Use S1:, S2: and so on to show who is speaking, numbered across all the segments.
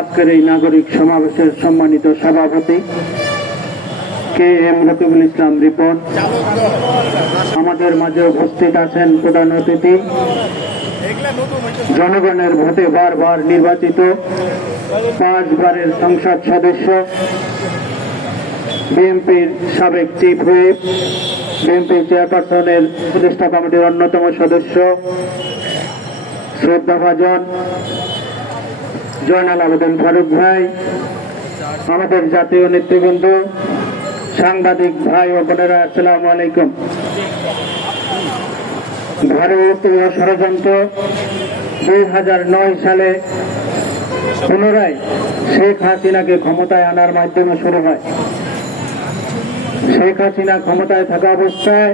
S1: আজকের এই নাগরিক সমাবেশের সম্মানিত সভাপতি কে এম রকিবুল ইসলাম রিপন আমাদের মাঝে উপস্থিত আছেন প্রধান অতিথি। জনগণের ভোটে বারবার নির্বাচিত পাঁচবারের সংসদ সদস্য, বিএনপির সাবেক চিফ হুইপ, বিএনপি চেয়ারপারসনের উপদেষ্টা কমিটির অন্যতম সদস্য, শ্রদ্ধাভাজন জয়নাল আবেদন ফারুক ভাই, আমাদের জাতীয় নেতৃবৃন্দ, সাংবাদিক ভাই ও বোনেরা, আসসালামু আলাইকুম। ভারতীয় ষড়যন্ত্র দুই হাজার নয় সালে পুনরায় শেখ হাসিনাকে ক্ষমতায় আনার মাধ্যমে শুরু হয়। শেখ হাসিনা ক্ষমতায় থাকা অবস্থায়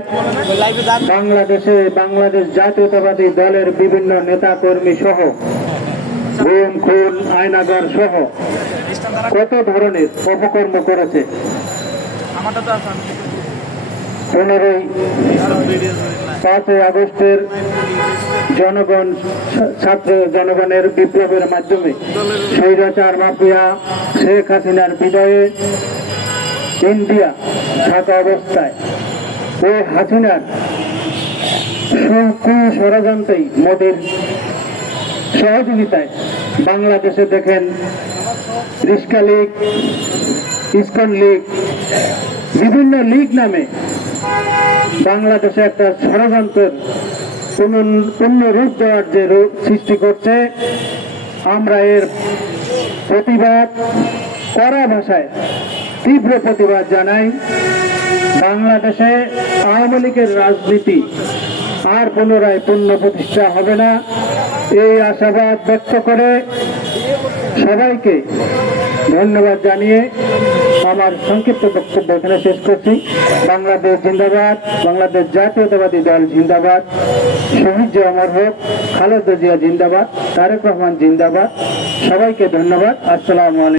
S1: বাংলাদেশে বাংলাদেশ জাতীয়তাবাদী দলের বিভিন্ন নেতা কর্মী সহ গুম খুন আয়নাগর সহ কত ধরনের অপকর্ম করেছে? পনেরোই পাঁচই আগস্টের জনগণ, ছাত্র জনগণের বিপ্লবের মাধ্যমে স্বৈরাচার মাফিয়া শেখ হাসিনার বিজয়ে ইন্ডিয়া থাকা অবস্থায় ও হাসিনার সুকু ষড়যন্ত্রেই মোদীর সহযোগিতায় বাংলাদেশে দেখেন রিস্কা লীগ, ইস্কন লীগ, বিভিন্ন লীগ নামে বাংলাদেশে একটা ষড়যন্ত্রের পূর্ণ রূপ দেওয়ার যে রূপ সৃষ্টি করছে, আমরা এর প্রতিবাদ কড়া ভাষায় তীব্র প্রতিবাদ জানাই। বাংলাদেশে আওয়ামী লীগের রাজনীতি আর পুনরায় পূর্ণ প্রতিষ্ঠা হবে না। এই আশাবাদ ব্যক্ত করে সবাইকে ধন্যবাদ জানিয়ে আমার সংক্ষিপ্ত বক্তব্য এখানে শেষ করছি। বাংলাদেশ জিন্দাবাদ, বাংলাদেশ জাতীয়তাবাদী দল জিন্দাবাদ, শহীদ জিয়া অমর হোক, খালেদা জিয়া জিন্দাবাদ, তারেক রহমান জিন্দাবাদ। সবাইকে ধন্যবাদ। আসসালামু আলাইকুম।